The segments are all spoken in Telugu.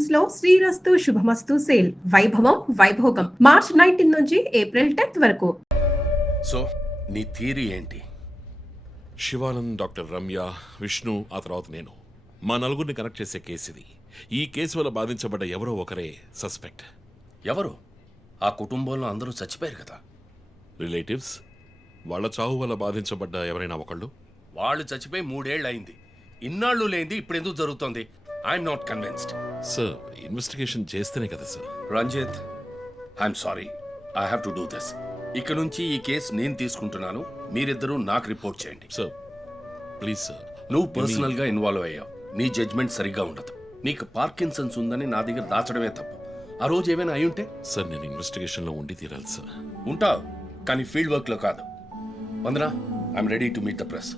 కలెక్షన్స్ లో శ్రీరస్తు శుభమస్తు సేల్ వైభవం వైభోగం మార్చ్ 19 నుంచి ఏప్రిల్ 10th వరకు. సో నీ థియరీ ఏంటి? శివానంద్, డాక్టర్ రమ్య, విష్ణు, ఆ తర్వాత నేను, మా నలుగురిని కనెక్ట్ చేసే కేసు ఇది. ఈ కేసు వల్ల బాధించబడ్డ ఎవరో ఒకరే సస్పెక్ట్. ఎవరు? ఆ కుటుంబంలో అందరూ చచ్చిపోయారు కదా. రిలేటివ్స్. వాళ్ళ చావు వల్ల బాధించబడ్డ ఎవరైనా ఒకళ్ళు. వాళ్ళు చచ్చిపోయి 3 ఏళ్ళు అయింది. ఇన్నాళ్ళు లేనిది ఇప్పుడు ఎందుకు జరుగుతోంది? I'm not convinced. Sir, investigation చేస్తేనే కదా sir. Ranjith, I'm sorry, I have to do this. ఇక నుంచి ఈ కేసు నేను తీసుకుంటున్నాను. మీరిద్దరూ నాకు రిపోర్ట్ చేయండి. Sir please sir. నువ్వు పర్సనల్ గా ఇన్వాల్వ్ అయ్యావు. నీ జడ్జ్మెంట్ సరిగ్గా ఉండదు. నీకు పార్కిన్సన్స్ ఉందని నా దగ్గర దాచడమే తప్పు. ఆ రోజు ఏమైనా అయి ఉంటే? సార్, నేను ఇన్వెస్టిగేషన్ లో ఉండి తీరాలి సార్. ఉంటావు, కానీ ఫీల్డ్ వర్క్ లో కాదు. Vandana, I'm ready to meet the press.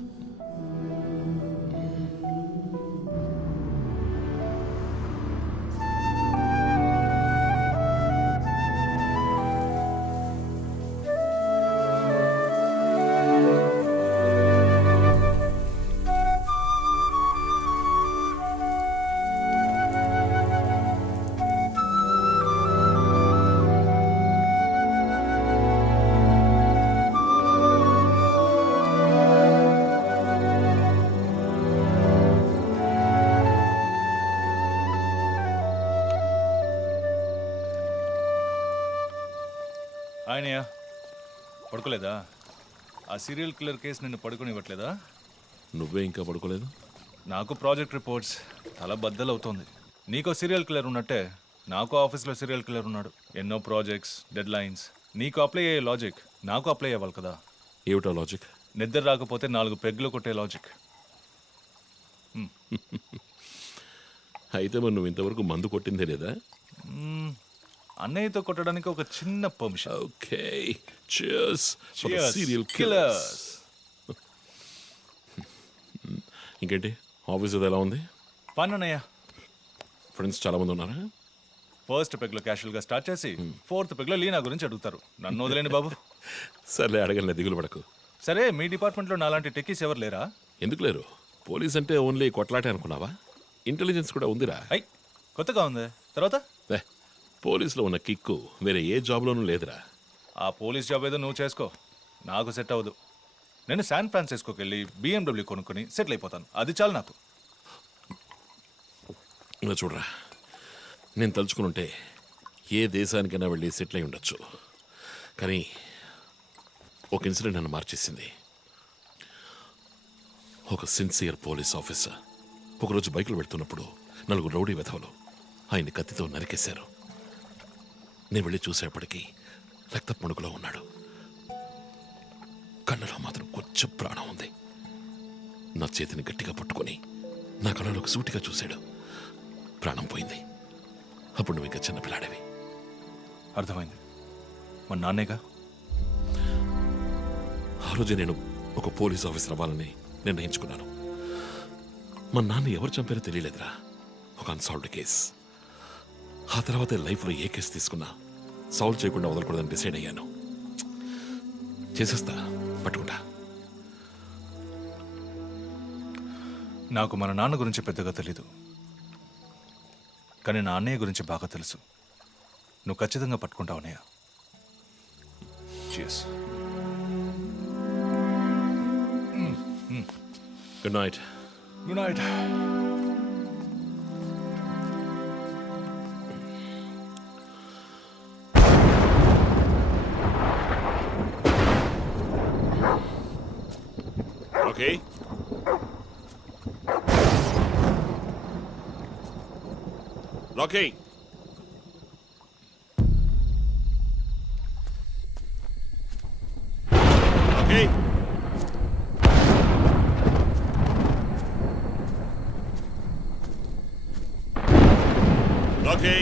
ఆయనయ్య పడుకోలేదా? ఆ సీరియల్ కిల్లర్ కేసు నిన్ను పడుకోనివ్వట్లేదా? నువ్వే ఇంకా పడుకోలేదు? నాకు ప్రాజెక్ట్ రిపోర్ట్స్ తల బద్దలవుతోంది. నీకో సీరియల్ కిల్లర్ ఉన్నట్టే నాకు ఆఫీస్లో సీరియల్ కిల్లర్ ఉన్నాడు. ఎన్నో ప్రాజెక్ట్స్, డెడ్ లైన్స్. నీకు అప్లై అయ్యే లాజిక్ నాకు అప్లై అవ్వాలి కదా. ఏమిటో లాజిక్? నిద్ర రాకపోతే 4 పెగ్గులు కొట్టే లాజిక్. అయితే మరి నువ్వు ఇంతవరకు మందు కొట్టిందే లేదా? అన్నయ్యతో కొట్టడానికి ఒక చిన్న permission. Okay, cheers for the Cheers, serial killers. ఇంకేంటి, ఆఫీస్ అది ఎలా ఉంది? ఫన్ అన్నయ్య. ఫ్రెండ్స్ చాలా మంది ఉన్నారా? ఫస్ట్ పెగ్లో క్యాషువల్గా స్టార్ట్ చేసి 4th పెగ్లో లీనా గురించి అడుగుతారు. నన్ను వదిలేండి బాబు. సర్లే, అడగలే, దిగులు పడకు. సరే, మీ డిపార్ట్మెంట్లో నాలాంటి టెక్కీస్ ఎవరు లేరా? ఎందుకు లేరు? పోలీస్ అంటే ఓన్లీ కొట్లాటే అనుకున్నావా? ఇంటెలిజెన్స్ కూడా ఉందిరా. అయ్, కొత్తగా ఉంది. తర్వాత పోలీసులో ఉన్న కిక్కు వేరే ఏ జాబ్లోనూ లేదురా. ఆ పోలీస్ జాబ్ ఏదో నువ్వు చేసుకో, నాకు సెట్ అవ్వదు. నేను శాన్ ఫ్రాన్సిస్కోకి వెళ్ళి BMW కొనుక్కొని సెటిల్ అయిపోతాను. అది చాలు నాకు. ఇలా చూడరా, నేను తలుచుకుని ఉంటే ఏ దేశానికైనా వెళ్ళి సెటిల్ అయి ఉండొచ్చు. కానీ ఒక ఇన్సిడెంట్ నన్ను మార్చేసింది. ఒక సిన్సియర్ పోలీస్ ఆఫీసర్ ఒకరోజు బైకులు పెడుతున్నప్పుడు 4 రౌడీ వెధవలు ఆయన్ని కత్తితో నరికేశారు. నేను వెళ్ళి చూసేప్పటికీ రక్త పుణుకులో ఉన్నాడు. కళ్ళలో మాత్రం కొంచెం ప్రాణం ఉంది. నా చేతిని గట్టిగా పట్టుకొని నా కళ్ళలోకి సూటిగా చూశాడు. ప్రాణం పోయింది. అప్పుడు నువ్వు ఇంకా చిన్నపిల్లాడేవి. అర్థమైంది. మా నాన్నేగా. ఆ రోజు నేను ఒక పోలీస్ ఆఫీసర్ అవ్వాలని నిర్ణయించుకున్నాను. మా నాన్న ఎవరు చంపారో తెలియలేదురా. ఒక అన్సాల్వ్డ్ కేస్. ఆ తర్వాత లైఫ్లో ఏ కేసు తీసుకున్నా సాల్వ్ చేయకుండా వదలకూడదని డిసైడ్ అయ్యాను. చేసేస్తా, పట్టుకుంటా. నాకు మన నాన్న గురించి పెద్దగా తెలీదు, కానీ నా అన్నయ్య గురించి బాగా తెలుసు. నువ్వు ఖచ్చితంగా పట్టుకుంటావు అన్నయ్య. Cheers. Good night. Good night. Okay. Rocky. Okay. Rocky.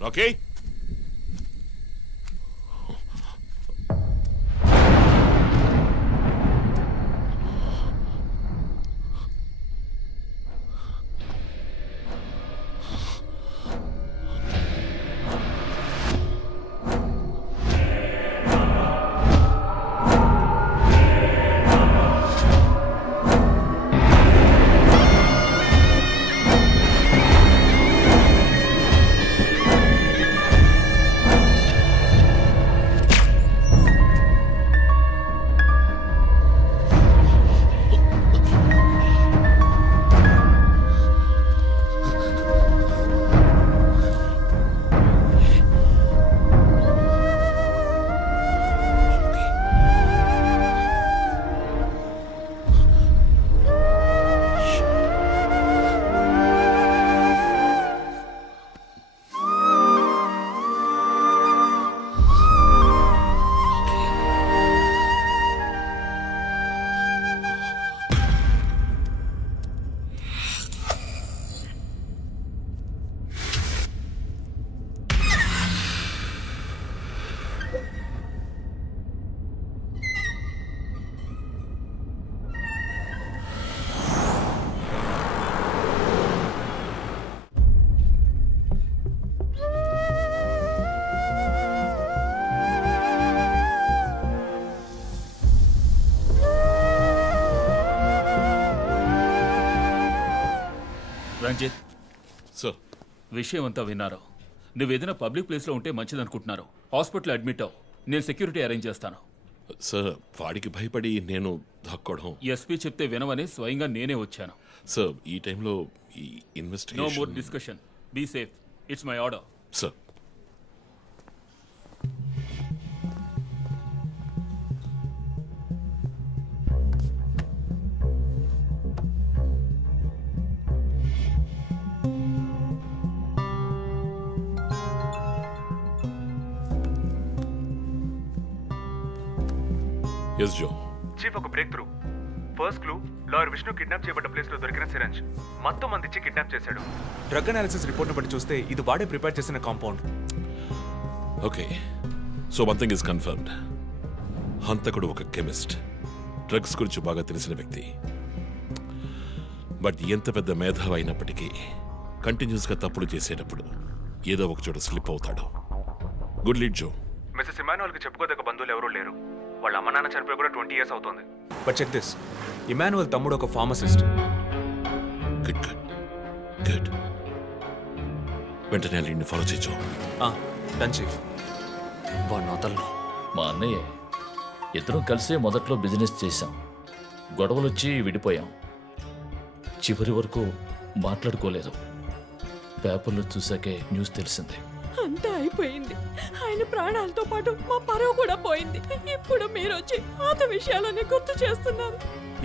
Rocky? Ranjith, sir విషయం అంతా విన్నారు. నువ్వేదైనా పబ్లిక్ ప్లేస్లో ఉంటే మంచిదనుకుంటున్నారు. హాస్పిటల్ అడ్మిట్ అవ్వు. నేను సెక్యూరిటీ అరేంజ్ చేస్తాను. సార్ వాడికి భయపడి నేను దాక్కోవడం. ఎస్పీ చెప్తే వినవని స్వయంగా నేనే వచ్చాను. సార్ ఈ టైంలో ఈ no more investigation. Discussion. Be safe. It's my order. Sir yes Jo. Chief ఒక breakthrough. First clue lawyer Vishnu kidnap చేయబడ్డ ప్లేస్ లో దొరికిన సిరంజ్ మొత్తం మంది ఇచ్చి కిడ్నాప్ చేశాడు. డ్రగ్ అనాలిసిస్ రిపోర్ట్ బట్టి చూస్తే ఇది వాడే ప్రిపేర్ చేసిన compound. Okay, so one thing is confirmed. హంతకుడు ఒక కెమిస్ట్, డ్రగ్స్ గురించి బాగా తెలిసిన వ్యక్తి. బట్ ఎంత పెద్ద మేధావి అయినప్పటికీ కంటిన్యూస్గా తప్పులు చేసేటప్పుడు ఏదో ఒక చోట స్లిప్ అవుతాడు. గుడ్ లీడ్ జో. మిస్సెస్ ఇమానువల్ కి చెప్పుకోదగ్గ బంధువులు ఎవరూ లేరు. వాళ్ళ అమ్మ నాన్న చనిపోయి కూడా 20 years అవుతుంది. బట్ చెక్ దిస్, ఇమానువల్ తమ్ముడు ఒక ఫార్మసిస్ట్. Good good good. వెంటనే లీడ్ని ఫాలో చేయొచ్చు. Done chief. వాడిని వదలను. మా అన్నయ్య ఇద్దరం కలిసే మొదట్లో బిజినెస్ చేశాం. గొడవలొచ్చి విడిపోయాం. చివరి వరకు మాట్లాడుకోలేదు. పేపర్లో చూసాకే న్యూస్ తెలిసింది. అంతా అయిపోయింది. ఆయన ప్రాణాలతో పాటు మా పరువు కూడా పోయింది. ఇప్పుడు మీరు వచ్చి పాత విషయాలని గుర్తు చేస్తున్నారు.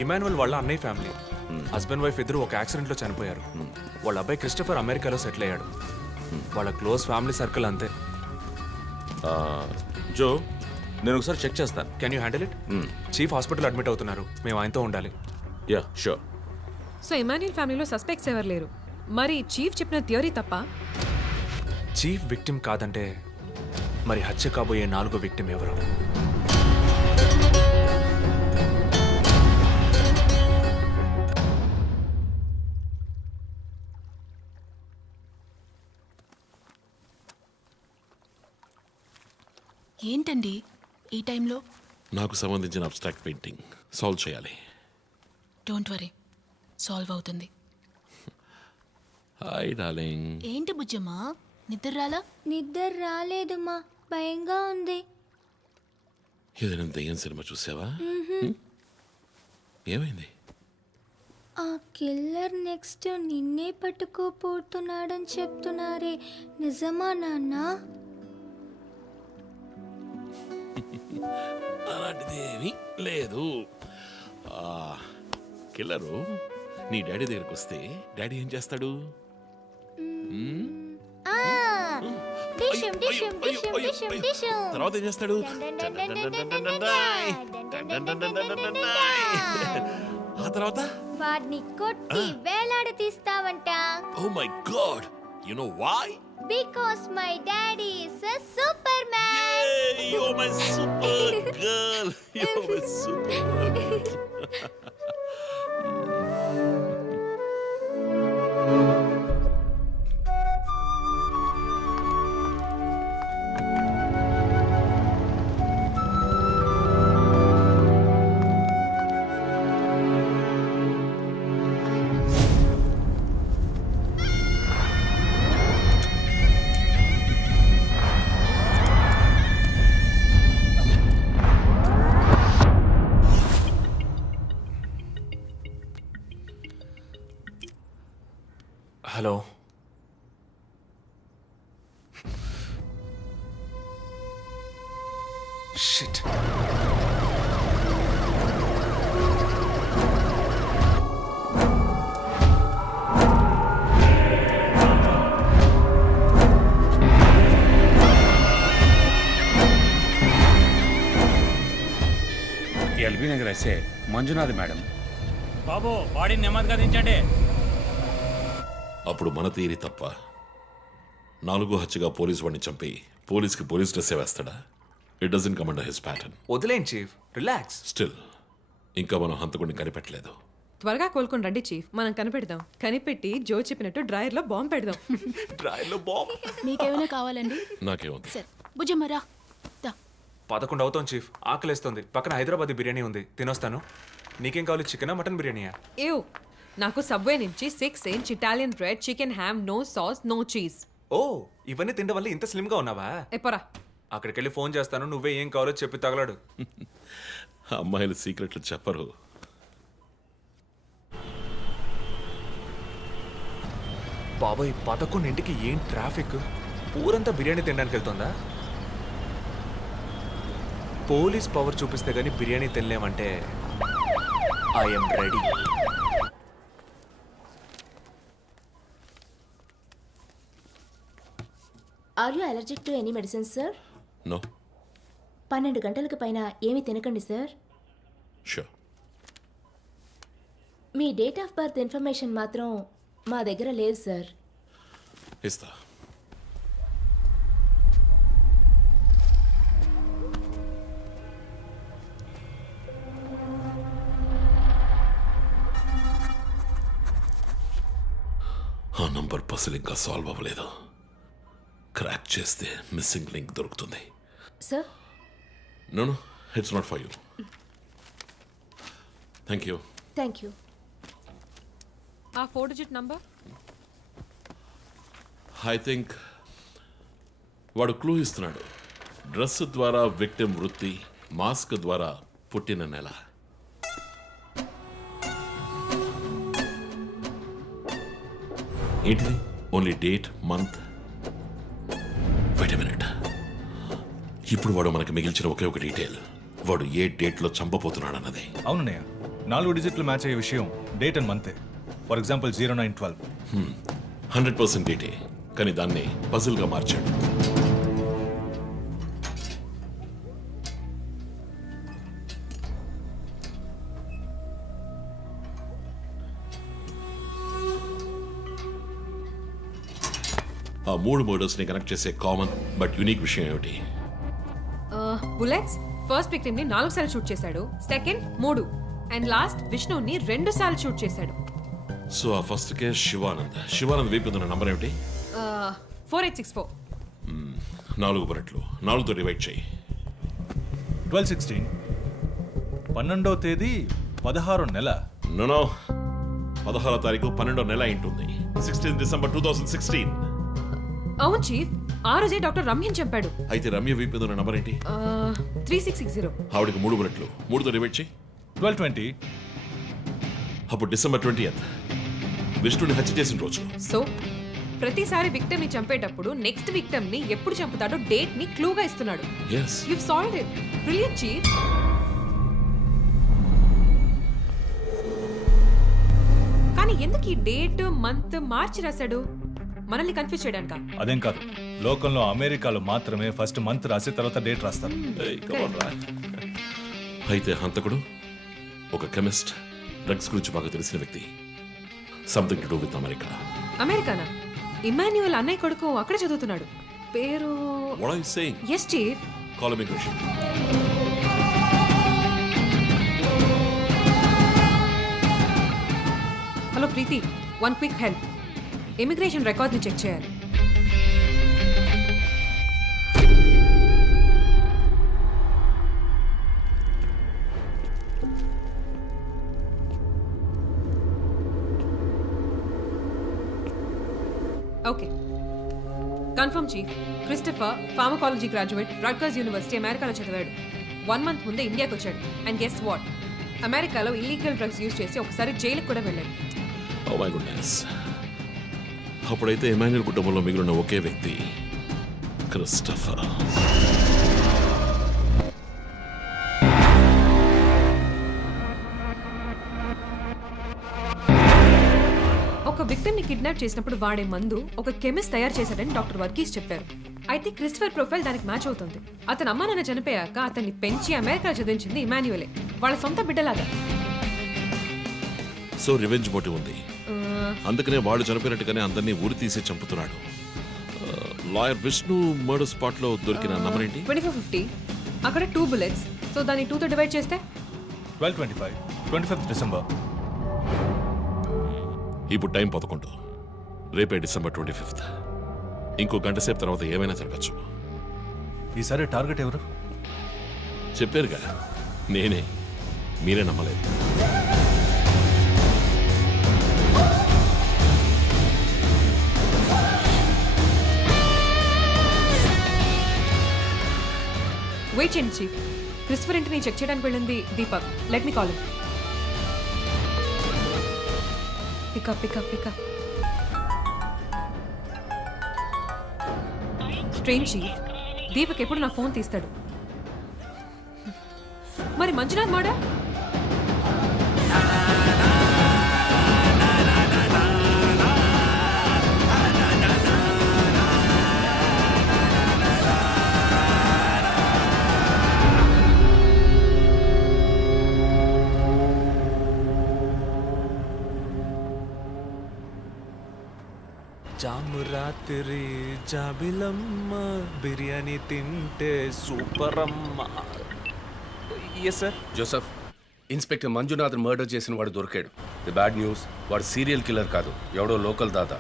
ఇమానువల్ వాళ్ళ అన్నయ్య ఫ్యామిలీ, హస్బెండ్ వైఫ్ ఇద్దరు ఒక యాక్సిడెంట్ లో చనిపోయారు. వాళ్ళ అబ్బాయి క్రిస్టఫర్ అమెరికాలో సెటిల్ అయ్యాడు. వాళ్ళ క్లోజ్ ఫ్యామిలీ సర్కిల్ అంతే. జో, నేను ఒకసారి చెక్ చేస్తాను. Can you handle it? Chief hospital admit అవుతున్నారు. మేము ఆయనతో ఉండాలి. Yeah sure. సో ఇమాన్యుల్ ఫ్యామిలీలో సస్పెక్ట్స్ ఎవరు లేరు. మరి చీఫ్ చెప్పిన థియరీ తప్ప? చీఫ్ విక్టిమ్ కాదంటే మరి హత్య కాబోయే 4వ విక్టిమ్ ఎవరు? ఏంటండి ఈ టైంలో? నాకు సంబంధించిన అబ్స్ట్రాక్ట్ పెయింటింగ్ సాల్వ్ చేయాలి. డోంట్ వరీ, సాల్వ్ అవుతుంది. Hi darling. ఏంటి బుజ్జమ్మా, నిద్ర రాలా? నిద్ర రాలేదు మా, భయంగా ఉంది. ఏదైనా దయ్యం సినిమా చూసావా? ఏమైంది? ఆ కిల్లర్ నెక్స్ట్ నిన్నే పట్టుకోపోతున్నాడని చెప్తున్నారే, నిజమా నాన్న? అలాంటిదేమీ లేదు. కిల్లరు నీ డాడీ దగ్గరికి వస్తే డాడీ ఏం చేస్తాడు? ఆ, డిషుమ్ డిషుమ్ డిషుమ్ డిషుమ్ డిషుమ్. తర్వాత ఏం చేస్తాడు? ఆ తర్వాత వాడిని కొట్టి వేలాడి తీస్తావంట. Oh my God, you know why? Because my daddy is a superman. You're my super girl. You're my super girl. Hello, shit. LB Nagar SA Manjunath madam. బాబు, బాడీని నెమ్మదిగా దించండి. అప్పుడు మన తీరి తప్ప 4 హత్యగా పోలీసు వాడిని చంపి పోలీస్కి పోలీస్ డ్రెస్ వేస్తాడా? It doesn't come under his pattern. వదిలేండి చీఫ్, రిలాక్స్. స్టిల్ ఇంకా మనం హంతకుడిని కనిపెట్టలేదు. త్వరగా కోలుకొని రండి చీఫ్, మనం కనిపెడదాం. కనిపెట్టి జో చెప్పినట్టు డ్రాయర్లో బాంబు పెడదాం. డ్రాయర్లో బాంబ్. మీకేమైనా కావాలండి? నాకేముంది? సరే బుజ్జమ్మ రా. 11 అవుతాం చీఫ్, ఆకలేస్తుంది. పక్కన హైదరాబాదీ బిర్యానీ ఉంది, తినొస్తాను. నీకేం కావాలి, చికెనా మటన్ బిర్యానీయా? ఏవ్, నాకు సబ్వే నుంచి 6 inch Italian bread, chicken ham, no sauce, no cheese. ఓ ఇవన్నీ తినడం వల్ల ఇంత స్లిమ్గా ఉన్నావా? ఎప్పరా అక్కడికి వెళ్ళి ఫోన్ చేస్తాను, నువ్వే ఏం కావాలో చెప్పి తగలడు. అమ్మాయిలు సీక్రెట్లు చెప్పరు. బాబాయ్ 11ంటికి ఏం ట్రాఫిక్! ఊరంతా బిర్యానీ తినడానికి వెళ్తుందా? పోలీస్ పవర్ చూపిస్తే గానీ బిర్యానీ తినలేమంటే I'm ready. Are you allergic to any medicine sir? No. 12 గంటలకు పైన ఏమీ తినకండి సార్. షూర్. మీ డేట్ ఆఫ్ బర్త్ ఇన్ఫర్మేషన్ మాత్రం మా దగ్గర లేదు సార్. ఇస్తా. ఆ నంబర్ పసిల్ ఇంకా సాల్వ్ అవ్వలేదు. క్రాక్ చేస్తే మిస్సింగ్ లింక్ దొరుకుతుంది. Sir no no, it's not for you. Thank you. Thank you. ఆ 4 డిజిట్ నంబర్. ఐ థింక్ వాడు క్లూ ఇస్తున్నాడు. డ్రెస్ ద్వారా విక్టిమ్ వృత్తి, మాస్క్ ద్వారా పుట్టిన నెల. ఏంటిది? Only date, month. Wait a minute. ఇప్పుడు వాడు మనకి మిగిల్చిన ఒకే ఒక డీటెయిల్, వాడు ఏ డేట్లో చంపబోతున్నాడు అన్నది. అవునన్నయ్య, 4 డిజిట్లు మ్యాచ్ అయ్యే విషయం డేట్ అండ్ మంతే. For example 0912. 100% డేటే, కానీ దాన్ని పజిల్గా మార్చాడు. ఆ 3 మర్డర్స్ని కనెక్ట్ చేసే కామన్ బట్ యూనిక్ విషయం ఏమిటి? బుల్లెట్స్ ఫస్ట్ విక్టిమ్ ని 4 సార్లు షూట్ చేశాడు, సెకండ్ 3, అండ్ లాస్ట్ విష్ణుని 2 సార్లు షూట్ చేశాడు. సో ఆ ఫస్ట్ కేస్ శివానంద్ వీపు ఉన్న నంబర్ ఏమిటి? 4864. 4 బుల్లెట్లు, 4తో డివైడ్ చేయి. 1216. 12వ తేదీ 16వ నెల. నో 16వ తారీఖు 12వ నెల ఉంటుంది. 16 డిసెంబర్ 2016. అవును చీఫ్, ఆ రోజే డాక్టర్ రమ్యని చంపాడు. అయితే రమ్య వీపు ఉన్న నంబర్ ఏంటి? 3660. ఆవిడకి 3 బుల్లెట్లు, 3తో డివైడ్ చేయి. 1220. అప్పుడు డిసెంబర్ 20th విష్ణుని హత్య చేసిన రోజు. సో ప్రతిసారి విక్టిమ్ ని చంపేటప్పుడు నెక్స్ట్ విక్టిమ్ ని ఎప్పుడు చంపుతాడో డేట్ ని క్లూగా ఇస్తున్నాడు. Yes. You solved it. Brilliant chief. కానీ ఎందుకు ఈ డేట్, మంత్, మార్చి రాశాడు? మనల్ని కన్ఫ్యూజ్ చేయడానికా? అదేం కాదు, లోకంలో అమెరికాలో మాత్రమే ఫస్ట్ మంత్ రాసి తర్వాత డేట్ రాస్తారు. అయితే హంతకుడు ఒక కెమిస్ట్, డ్రగ్స్ గురించి బాగా తెలిసిన వ్యక్తి. Something to do with America. అమెరికానా? ఇమాన్యుయల్ అన్నయ్య కొడుకు అక్కడ చదువుతున్నాడు. పేరు What are you saying? Yes chief. Call immigration. Hello Preethi, one quick help. Immigration record ని చెక్ చేయాలి. Okay, confirm chief. Christopher pharmacology graduate, Rutgers university, అమెరికాలో చదివాడు. 1 month ముందే ఇండియాకి వచ్చాడు. అండ్ గెస్ వాట్, అమెరికాలో ఇల్లీగల్ డ్రగ్స్ యూజ్ చేసి ఒకసారి జైలుకి కూడా వెళ్ళాడు. Oh my goodness. అప్పుడైతే ఎమాన్యుయల్ కుటుంబంలో మిగిలిన ఒకే వ్యక్తి క్రిస్టఫర్. ఒక విక్టిమ్ ని కిడ్నాప్ చేసినప్పుడు వాడే మందు ఒక కెమిస్ట్ తయారు చేశాడని డాక్టర్ వర్గీస్ చెప్పారు. అయితే క్రిస్టఫర్ ప్రొఫైల్ దానికి మ్యాచ్ అవుతుంది. అతని అమ్మ నాన్న చనిపోయాక అతన్ని పెంచి అమెరికా చదివించింది ఇమాన్యుయలే, వాళ్ళ సొంత బిడ్డలాగా. సో రివెంజ్ మోటివ్ ఉంది. అందుకనే వాడు చనిపోయినట్టుగానే అందరినీ ఊరి తీసి చంపుతున్నాడు. లాయర్ విష్ణు మర్డర్ స్పాట్ లో దొరికిన నంబర్ ఏంటి? 2450. అక్కడ 2 bullets. సో దాన్ని 2తో డివైడ్ చేస్తే 1225. 25th December. ఇప్పుడు టైం 11. రేపే డిసెంబర్ 25th. ఇంకో గంట సేపు తర్వాత ఏమైనా జరగచ్చు. ఈసారి టార్గెట్ ఎవరు? చెప్పారుగా, నేనే. మీరే నమ్మలేదు. వెయిట్ చేయండి చీఫ్. క్రిస్టఫర్ ఇంటిని చెక్ చేయడానికి వెళ్ళింది Deepak. Let me call. Pick up pick up pick up. Strange chief, Deepak ఎప్పుడు నా ఫోన్ తీస్తాడు. మరి మంజునాథ్ మాడా? జాము రాత్రి జాబిలమ్మ బిర్యానీ తింటే సూపర్ అమ్మ. Yes sir. Joseph, inspector Manjunath murder చేసిన వాడు దొరికాడు. ది బ్యాడ్ న్యూస్, వాడు సీరియల్ కిల్లర్ కాదు, ఎవడో లోకల్ దాత.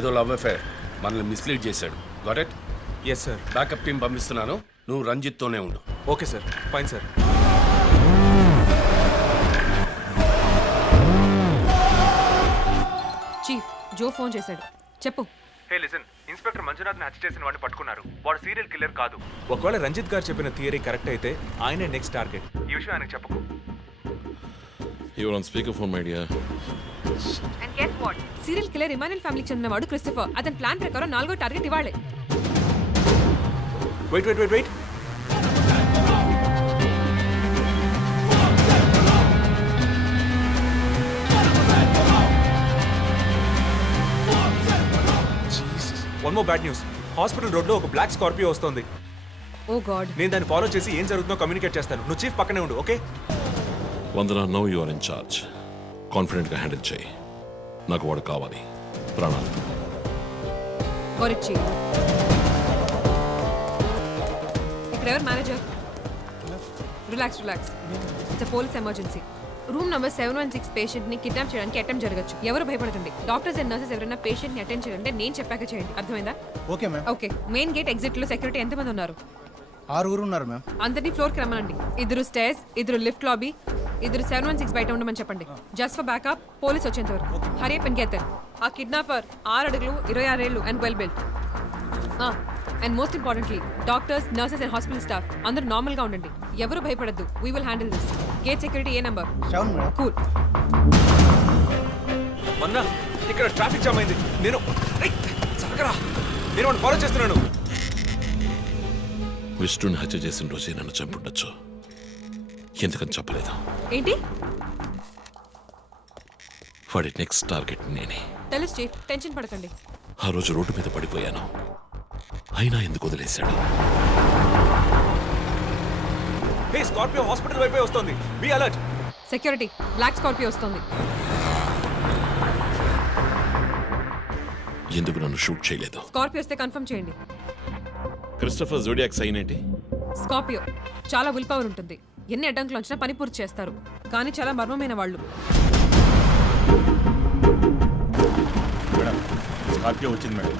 ఏదో లవ్ అఫేర్, మనల్ని మిస్లీడ్ చేశాడు. Got it? Yes sir. Backup team పంపిస్తున్నాను, నువ్వు రంజిత్తోనే ఉండు. Okay sir, fine sir. Chief, Jo phone చేశాడు. చెప్పు. హే లిసన్, ఇన్స్పెక్టర్ మంజునాథ్ని హత్య చేసిన వాడిని పట్టుకున్నారు. వాడు సీరియల్ కిల్లర్ కాదు. ఒకవేళ రంజిత్ గారు చెప్పిన థియరీ కరెక్ట్ అయితే ఆయనే నెక్స్ట్ టార్గెట్. ఈ విషయం ఆయనకు చెప్పకు. Your on speaker phone my dear. And guess what? Serial killer Emmanuel ఫ్యామిలీకి చెందినవాడు క్రిస్టఫర్. అతని ప్లాన్ ప్రకారం 4వ టార్గెట్ ఇవాళే. Wait wait wait wait. One more bad news. Hospital రోడ్లో ఒక బ్లాక్ స్కార్పియో వస్తుంది. Oh God. నేను దాన్ని ఫాలో చేసి ఏం జరుగుతుందో కమ్యూనికేట్ చేస్తాను. నువ్వు చీఫ్ పక్కనే ఉండు, okay? Vandana, no you are in charge. కాన్ఫిడెంట్గా హ్యాండిల్ చేయి. నాకు వాడు కావాలి, ప్రాణాలు. చీఫ్, ఇక్కడ ఎవరు manager? Relax relax. It's police emergency. Room number 716 patient ని కిడ్నాప్ చేయడానికి అటెంప్ట్ జరగచ్చు. ఎవరు భయపడకండి. డాక్టర్స్ అండ్ నర్సెస్ ఎవరైనా పేషెంట్ ని అటెండ్ చేయాలంటే నేను చెప్పాక చేయండి. అర్థమైందా? Okay ma'am. Okay. Main gate exit లో సెక్యూరిటీ ఎంతమంది ఉన్నారు? 6 ఉన్నారు మ్యామ్. అందరినీ ఫ్లోర్ కి రమ్మనండి. 2 స్టేర్స్, 2 లిఫ్ట్ లాబీ, 2 716 బయట ఉండమని చెప్పండి. జస్ట్ ఫర్ బ్యాకప్, పోలీస్ వచ్చేంత వరకు. Hurry up and get there. ఆ కిడ్నాపర్ 6 అడుగులు 26 ఏళ్ళు and well built. And most importantly doctors, nurses and hospital staff అందరూ నార్మల్ గా ఉండండి. ఎవరు భయపడద్దు. We will handle this. Gate security ఏ నంబర్? 7 మేడం. కూల్. మొన్న ఇక్కడ ట్రాఫిక్ జామ్ అయింది. నేను వాడిని ఫాలో చేస్తున్నాను. విష్ణుని హత్య చేసిన రోజే నన్ను చంపుండొచ్చు. ఎందుకని చెప్పలేదు? ఏంటి? వాడి నెక్స్ట్ టార్గెట్ నేనే. తెలుసు చీఫ్, టెన్షన్ పడకండి. ఆ రోజు రోడ్డు మీద పడిపోయాను, అయినా ఎందుకు వదిలేశాడు? హే, స్కార్పియో హాస్పిటల్ వైపే వస్తుంది. Be alert. Security, black Scorpio వస్తుంది. ఎందుకు నన్ను షూట్ చేయలేదు? స్కార్పియో వస్తే కన్ఫర్మ్ చేయండి. క్రిస్టఫర్ జోడియాక్ సైన్ ఏంటి? స్కార్పియో చాలా విల్ పవర్ ఉంటుంది. ఎన్ని అడ్డంకులు వచ్చినా పని పూర్తి చేస్తారు. కానీ చాలా మర్మమైన వాళ్ళు. మేడం, స్కార్పియో వచ్చింది మేడం.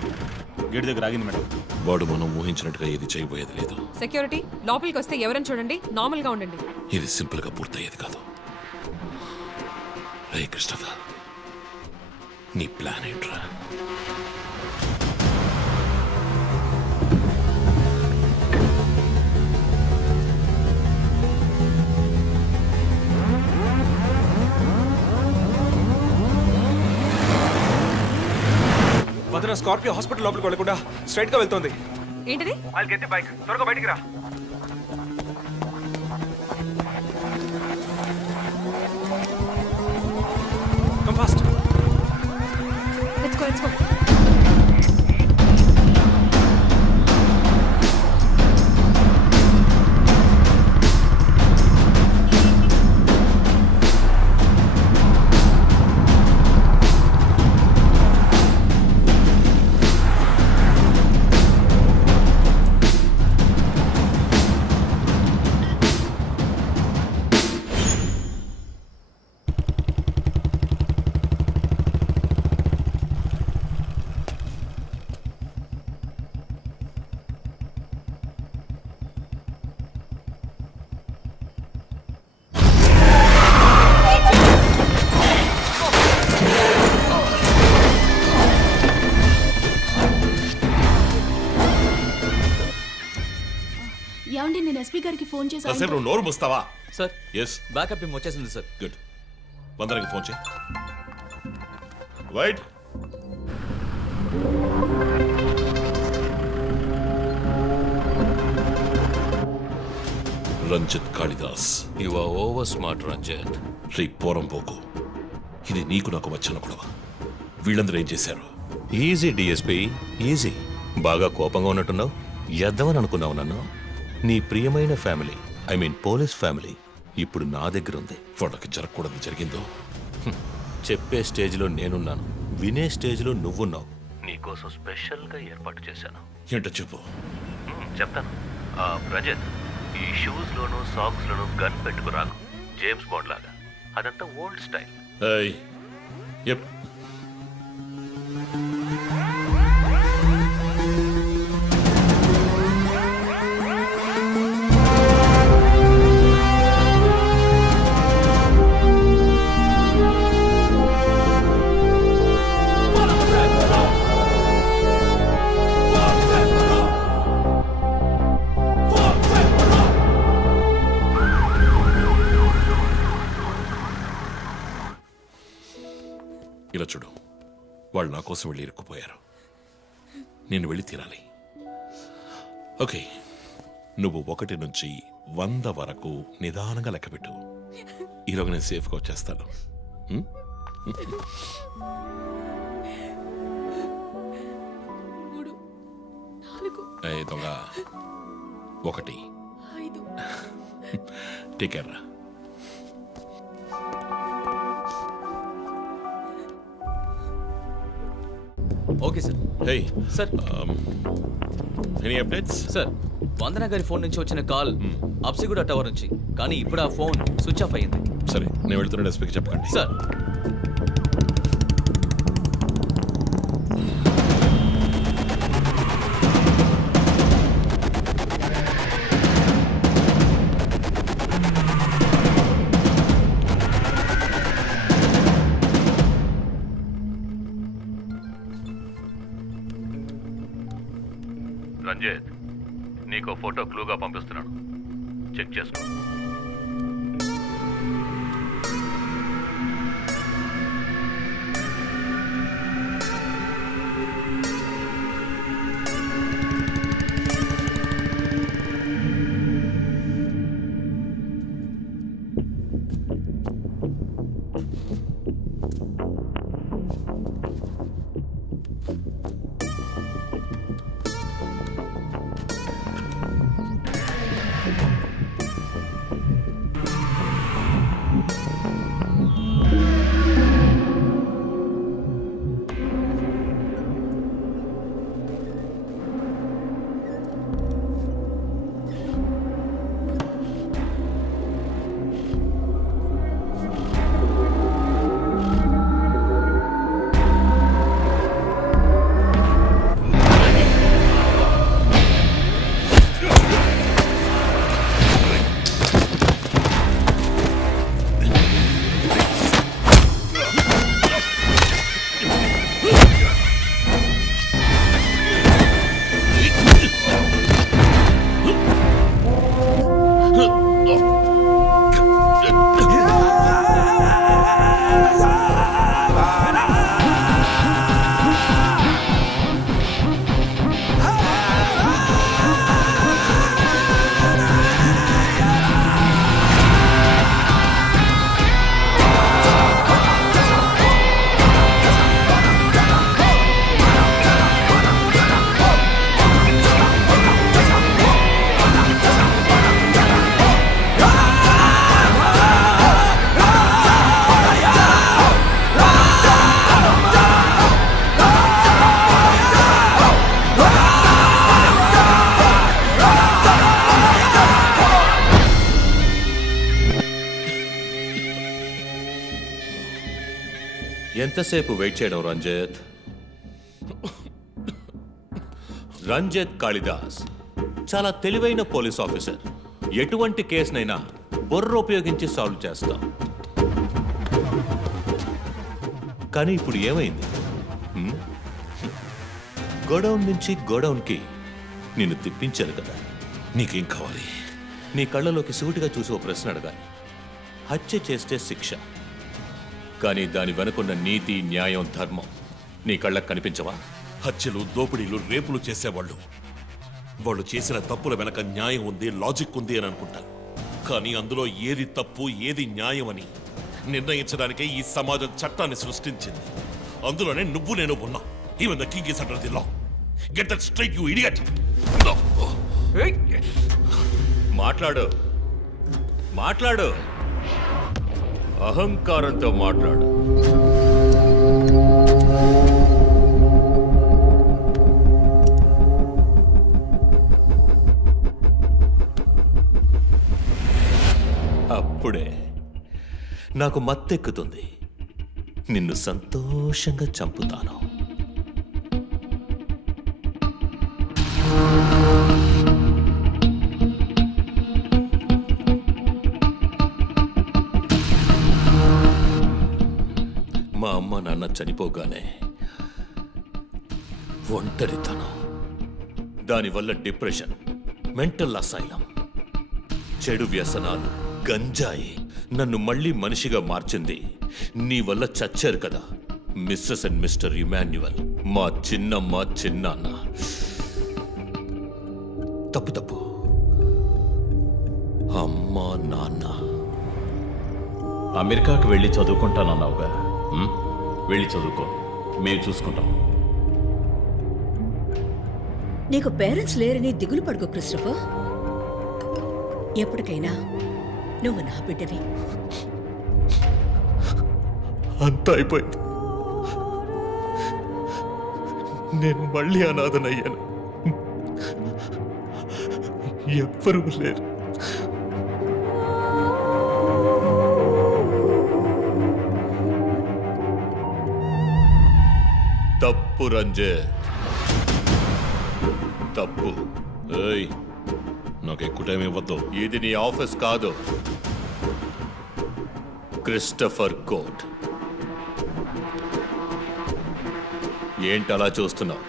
గేట్ దగ్గర ఆగింది మేడం. వాడు మనం ఊహించినట్టుగా ఏది చేయబోయేది లేదు. సెక్యూరిటీ, లోపలికి వస్తే ఎవరని చూడండి. నార్మల్ గా ఉండండి. ఇది సింపుల్ గా పూర్తయ్యేది కాదు. రే క్రిస్టఫర్, నీ ప్లాన్ ఏంట్రా? వదన స్కార్పియో హాస్పిటల్ లోపలికి వెళ్ళకుండా స్ట్రైట్ గా వెళ్తోంది. ఏంటిది? I'll get the bike. త్వరగా బయటికి రా. Come fast. Let's go, let's go. ఏమండి నేను ఎస్పీ గారికి ఫోన్ చేసి కాసేపు నువ్వు నోరు మూస్తావా? సార్ ఎస్, బ్యాకప్ టీమ్ వచ్చేసింది సార్. గుడ్. వందనకి ఫోన్ చేయి. Wait, Ranjith Kalidas. You are over smart Ranjith. రీ పోరంపోకు, ఇది నీకు నాకు వచ్చిన గొడవ. వీళ్ళందరూ ఏం చేశారు? Easy DSP, easy. బాగా కోపంగా ఉన్నట్టున్నావు. ఎద్దవని అనుకున్నావు నన్ను. నీ ప్రియమైన family, I mean police family, ఇప్పుడు నా దగ్గర ఉంది. వాళ్ళకి జరగకూడదు జరిగిందో. చెప్పే స్టేజ్లో నేనున్నాను, వినే స్టేజ్లో నువ్వున్నావు. నీకోసం స్పెషల్గా ఏర్పాటు చేశాను. ఏంటో చెప్పు. చెప్తాను. రజత్, ఈ షూస్లోను సాక్స్లోను గన్ పెట్టుకురాకు, జేమ్స్ బాండ్ లాగా. అదంతా ఓల్డ్ స్టైల్. ఏయ్, ఎప్. ఇలా చూడు, వాళ్ళు నా కోసం వెళ్ళి ఇరుక్కుపోయారు. నేను వెళ్ళి తీరాలి. ఓకే, నువ్వు 1 నుంచి 100 వరకు నిదానంగా లెక్కపెట్టు. ఈలోగా నేను సేఫ్గా వచ్చేస్తాను. దొంగ 1 టేక్ రా. Okay sir. Hey sir, any updates? Sir Vandana గారి ఫోన్ నుంచి వచ్చిన కాల్ అప్సిగూడ టవర్ నుంచి, కానీ ఇప్పుడు ఆ ఫోన్ స్విచ్ ఆఫ్ అయ్యింది. సరే, నేను వెళ్తున్న ఎస్పీకి చెప్పకండి. సార్, రంజిత్, నీకో ఫోటో క్లూగా పంపిస్తున్నాను, చెక్ చేసుకో. ఎంతసేపు వెయిట్ చేయడం రంజిత్? రంజిత్ కాళిదాస్ చాలా తెలివైన పోలీస్ ఆఫీసర్. ఎటువంటి కేసునైనా బుర్ర ఉపయోగించి సాల్వ్ చేస్తాం. కానీ ఇప్పుడు ఏమైంది? గోడౌన్ నుంచి గోడౌన్కి నిన్ను తిప్పించారు కదా. నీకేం కావాలి? నీ కళ్ళలోకి సూటిగా చూసి ఓ ప్రశ్న అడగాలి. హత్య చేస్తే శిక్ష, కానీ దాని వెనుకున్న నీతి, న్యాయం, ధర్మం నీ కళ్ళకు కనిపించవా? హత్యలు, దోపిడీలు, రేపులు చేసేవాళ్ళు వాళ్ళు చేసిన తప్పుల వెనక న్యాయం ఉంది, లాజిక్ ఉంది అని అనుకుంటారు. కానీ అందులో ఏది తప్పు, ఏది న్యాయం అని నిర్ణయించడానికే ఈ సమాజం చట్టాన్ని సృష్టించింది. అందులోనే నువ్వు నేను ఉన్నా. Even the king is under the law. Get that straight, you idiot. మాట్లాడు, మాట్లాడు, అహంకారంతో మాట్లాడు. అప్పుడే నాకు మత్తెక్కుతుంది. నిన్ను సంతోషంగా చంపుతాను. మా అమ్మ నాన్న చనిపోగానే ఒంటరితనం, దానివల్ల డిప్రెషన్, మెంటల్ అసైలం, చెడు వ్యసనాలు, గంజాయి నన్ను మళ్ళీ మనిషిగా మార్చింది. నీ వల్ల చచ్చారు కదా మిస్సెస్ అండ్ మిస్టర్ ఇమాన్యువల్, మా చిన్నమ్మ, చిన్నాన్న. తప్పు తప్పు, అమ్మా నాన్న. అమెరికాకి వెళ్ళి చదువుకుంటానన్నావుగా, వెళ్ళి చదువుకో, మేము చూసుకుంటాం. నీకు పేరెంట్స్ లేరని దిగులు పడుకో క్రిస్టఫర్. ఎప్పటికైనా నువ్వు నా బిడ్డవి. అంతా అయిపోయింది. నేను మళ్ళీ అనాథనయ్యాను. ఎవ్వరూ లేరు. తప్పు రంజిత్, తప్పు. ఏయ్, నాకు ఎక్కువ టైం ఇవ్వద్దు. ఇది నీ ఆఫీస్ కాదు, క్రిస్టఫర్ కోర్ట్. ఏంటలా చూస్తున్నావు?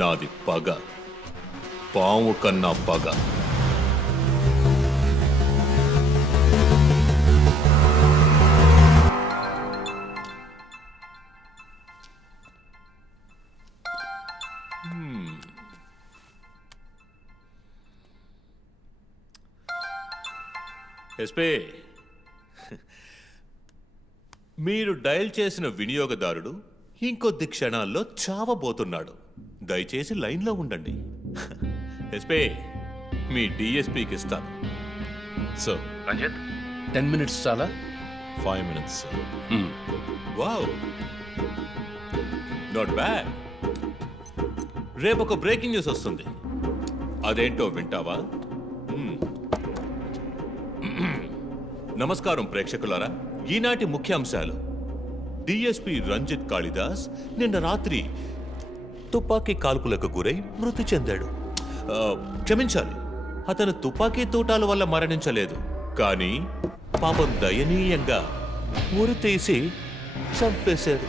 నాది పగ, పాము కన్నా పగ. ఎస్పీ, మీరు డయల్ చేసిన వినియోగదారుడు ఇంకొద్ది క్షణాల్లో చావబోతున్నాడు. దయచేసి లైన్లో ఉండండి. ఎస్పీ, మీ డిఎస్పీకి ఇస్తాను. సార్, రంజిత్ 10 minutes చాలా? 5 minutes, sir. Wow, not bad. రేపు ఒక బ్రేకింగ్ న్యూస్ వస్తుంది. అదేంటో వింటావా? నమస్కారం ప్రేక్షకులారా. ఈనాటి ముఖ్యాంశాలు: డిఎస్పీ రంజిత్ కాళిదాస్ నిన్న రాత్రి తుపాకీ కాల్పులకు గురై మృతి చెందాడు. క్షమించాలి, అతను తుపాకీ తూటాల వల్ల మరణించలేదు, కానీ పాపం దయనీయంగా ఉరి తీసి చంపేశారు.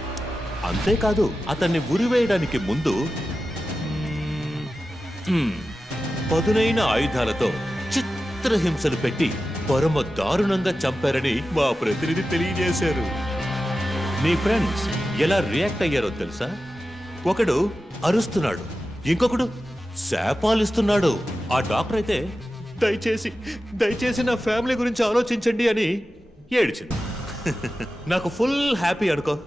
అంతేకాదు, అతన్ని ఉరివేయడానికి ముందు పదునైన ఆయుధాలతో చిత్రహింసలు పెట్టి పరమ దారుణంగా చంపారని మా ప్రతినిధి తెలియజేశారు. నీ ఫ్రెండ్స్ ఎలా రియాక్ట్ అయ్యారో తెలుసా? ఒకడు అరుస్తున్నాడు, ఇంకొకడు శాపాలిస్తున్నాడు. ఆ డాక్టర్ అయితే దయచేసి నా ఫ్యామిలీ గురించి ఆలోచించండి అని ఏడ్చింది. నాకు ఫుల్ హ్యాపీ అనుకో.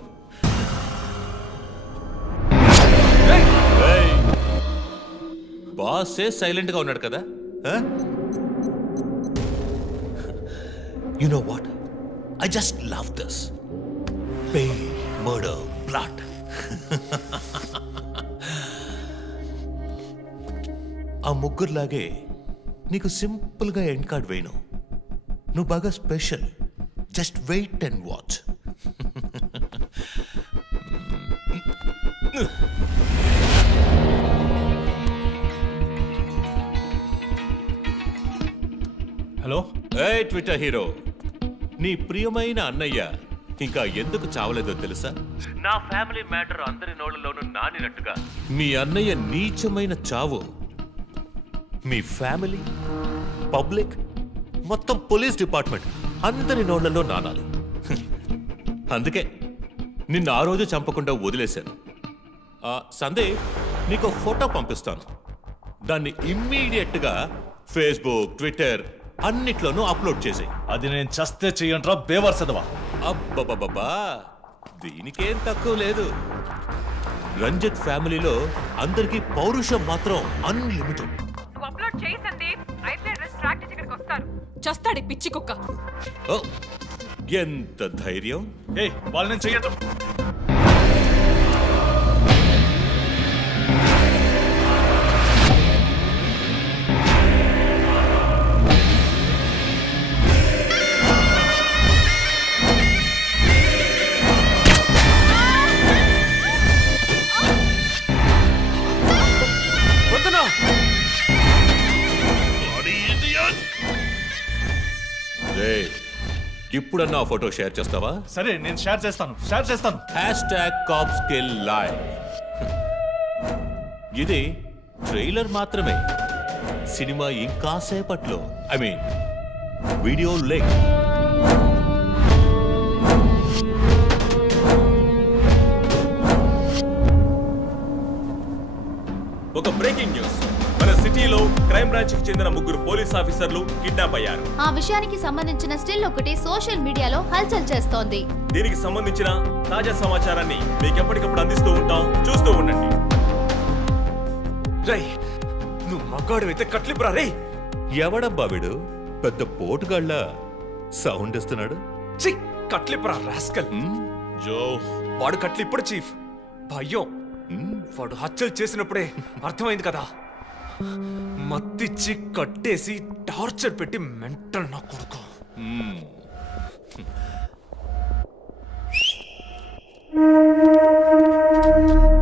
బాసే సైలెంట్ గా ఉన్నాడు కదా. You know what? I just love this. Pain, murder, blood. ఆ ముగ్గురులాగే నీకు సింపుల్ గా ఎండ్ కార్డ్ వేయను. నువ్వు బాగా special. Just wait and watch. Hello. ఏ ట్విట్టర్ హీరో, నీ ప్రియమైన అన్నయ్య ఇంకా ఎందుకు చావలేదో తెలుసా? నా ఫ్యామిలీ మ్యాటర్ అందరి నోళ్లలోనూ నానినట్టుగా మీ అన్నయ్య నీచమైన చావు మీ ఫ్యామిలీ, పబ్లిక్, మొత్తం పోలీస్ డిపార్ట్మెంట్ అందరి నోళ్లలో నానాలి. అందుకే నిన్ను ఆ రోజు చంపకుండా వదిలేశాను. సందీప్, నీకు ఫోటో పంపిస్తాను. దాన్ని ఇమ్మీడియట్గా ఫేస్బుక్, ట్విట్టర్ అన్నిట్లోనూ అప్లోడ్ చేసేయి. అది నేను చస్తే చెయ్యంట్రా బేవర్సదవా. అబ్బబ్బబ్బా, దీనికేం తక్కువ లేదు. రంజిత్ ఫ్యామిలీలో అందరికీ పౌరుషం మాత్రం అన్లిమిటెడ్. నువ్వు అప్లోడ్ చేయి సందీప్. ఐప్లేడ్ రెస్ట్ ట్రాక్ చేసి ఇక్కడికి వస్తారు. చస్తాడి పిచ్చి కుక్క. ఓ, ఎంత ధైర్యం! ఏ వాళ్ళు నేను చెయ్యదు. ఇప్పుడన్నా ఆ ఫోటో షేర్ చేస్తావా? సరే, నేను షేర్ చేస్తాను. #CopsKillLive. ఇది ట్రైలర్ మాత్రమే. సినిమా ఇంకా సేపట్లో, ఐ మీన్ వీడియో లింక్. ఒక బ్రేకింగ్ న్యూస్. మన సిటీలో క్రైమ్ బ్రాంచ్ కి చెందిన 3 పోలీస్ ఆఫీసర్లు కిడ్నాప్ అయ్యారు. ఆ విషయానికి సంబంధించిన స్టిల్ ఒకటి సోషల్ మీడియాలో హల్చల్ చేస్తోంది. దీనికి సంబంధించిన తాజా సమాచారాన్ని మీకు ఎప్పటికప్పుడు అందిస్తూ ఉంటాం, చూస్తూ ఉండండి. రై, నువ్వు మగాడు అయితే కట్లిపురా రే. ఎవడబ్బా వీడు? పెద్ద పోటుగాళ్ళ సౌండ్ ఇస్తున్నాడు. చి, కట్లిపురా రాస్కల్. జో, వాడు కట్లిప్పుడు చీఫ్. భయం. వాడు హత్యలు చేసినప్పుడే అర్థమైంది కదా. మత్తిచ్చి కట్టేసి టార్చర్ పెట్టి మెంటల్ నా కొడుకు.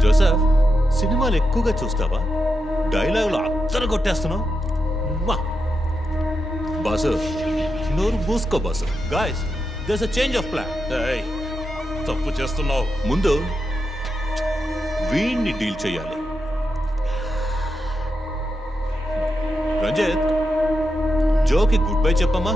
జోసెఫ్, సినిమాలు ఎక్కువగా చూస్తావా? డైలాగులు అత్తరు కొట్టేస్తున్నావు. బాసు, నోరు మూసుకో boss. Guys, there's a change of plan. తప్పు చేస్తున్నావు. ముందు వీణ్ణి డీల్ చేయాలి. రంజిత్, జోకి గుడ్ బై చెప్పమ్మా.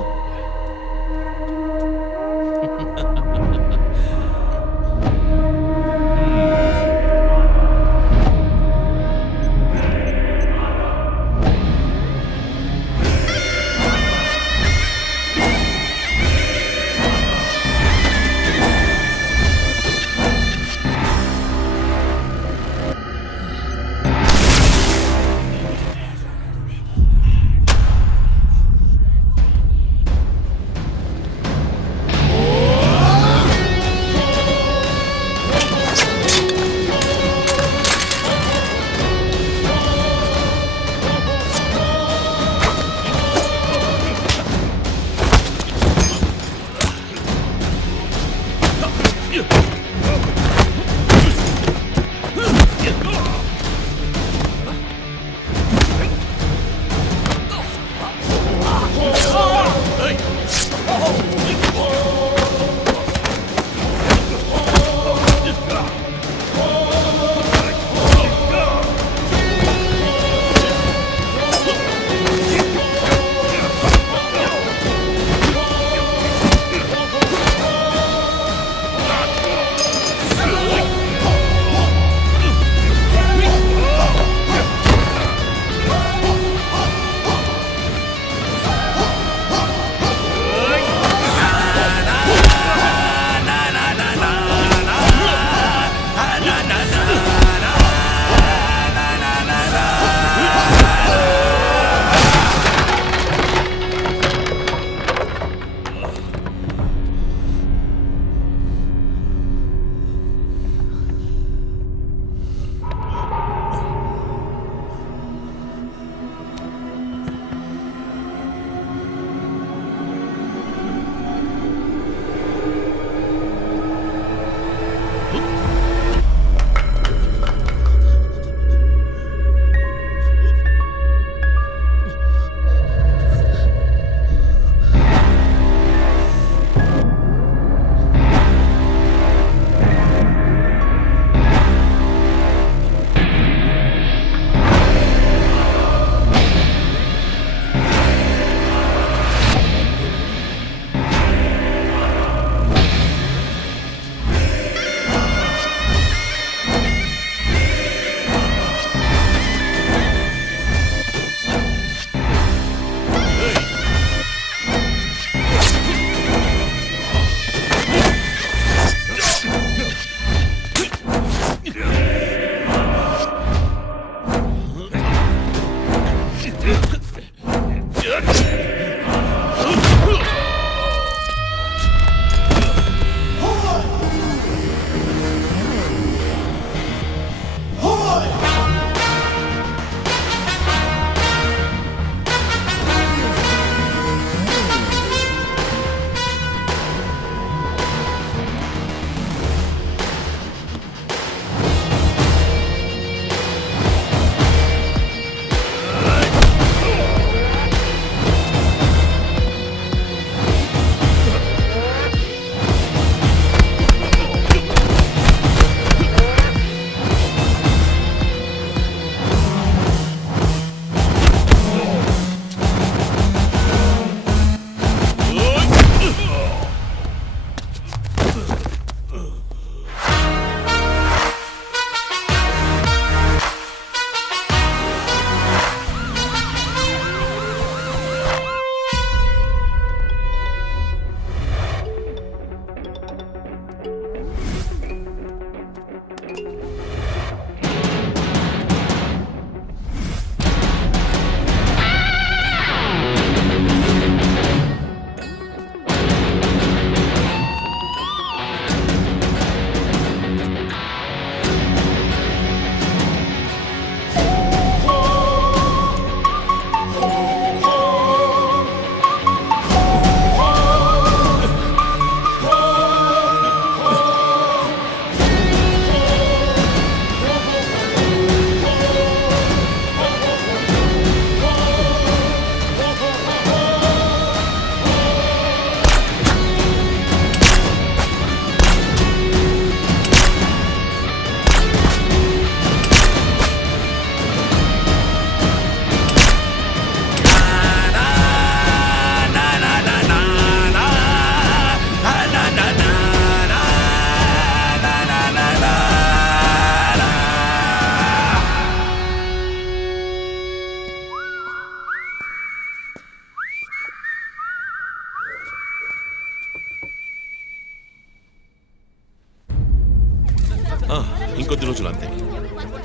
ఇంకొద్ది రోజులు అంతే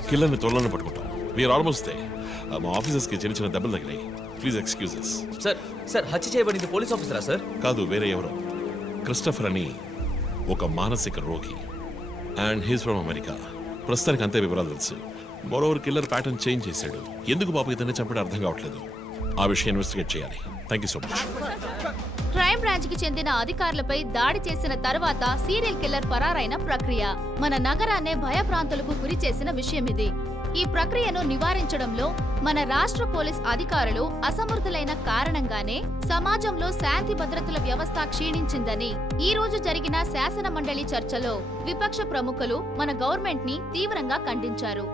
కిల్లర్ని త్వరలోనే పట్టుకుంటాం వీఆర్ ఆల్మోస్ట్ దే మా ఆఫీసర్స్కి చిన్న చిన్న దెబ్బలు తగిలాయి ప్లీజ్ ఎక్స్క్యూజెస్. సార్ సార్ హత్య చేయబడింది పోలీస్ ఆఫీసరా సార్? కాదు, వేరే ఎవరో. క్రిస్టఫర్ అని ఒక మానసిక రోగి అండ్ హీస్ ఫ్రమ్ అమెరికా. ప్రస్తుతానికి అంతే వివరాలు తెలుసు. మరోవర్ కిల్లర్ ప్యాటర్న్ చేంజ్ చేశాడు. ఎందుకు బాబు ఇతన్ని చంపడం అర్థం కావట్లేదు. ఆ విషయం ఇన్వెస్టిగేట్ చేయాలి. Thank you so much. Crime branch కి చెందిన అధికారులపై దాడి చేసిన తర్వాత సీరియల్ కిల్లర్ పరారైన ప్రక్రియ మన నగరాన్నే భయభ్రాంతులకు గురి చేసిన విషయం ఇది. ఈ ప్రక్రియను నివారించడంలో మన రాష్ట్ర పోలీస్ అధికారులు అసమర్థులైన కారణంగానే సమాజంలో శాంతి భద్రతల వ్యవస్థ క్షీణించిందని ఈ రోజు జరిగిన శాసన మండలి చర్చలో విపక్ష ప్రముఖులు మన గవర్నమెంట్ ని తీవ్రంగా ఖండించారు.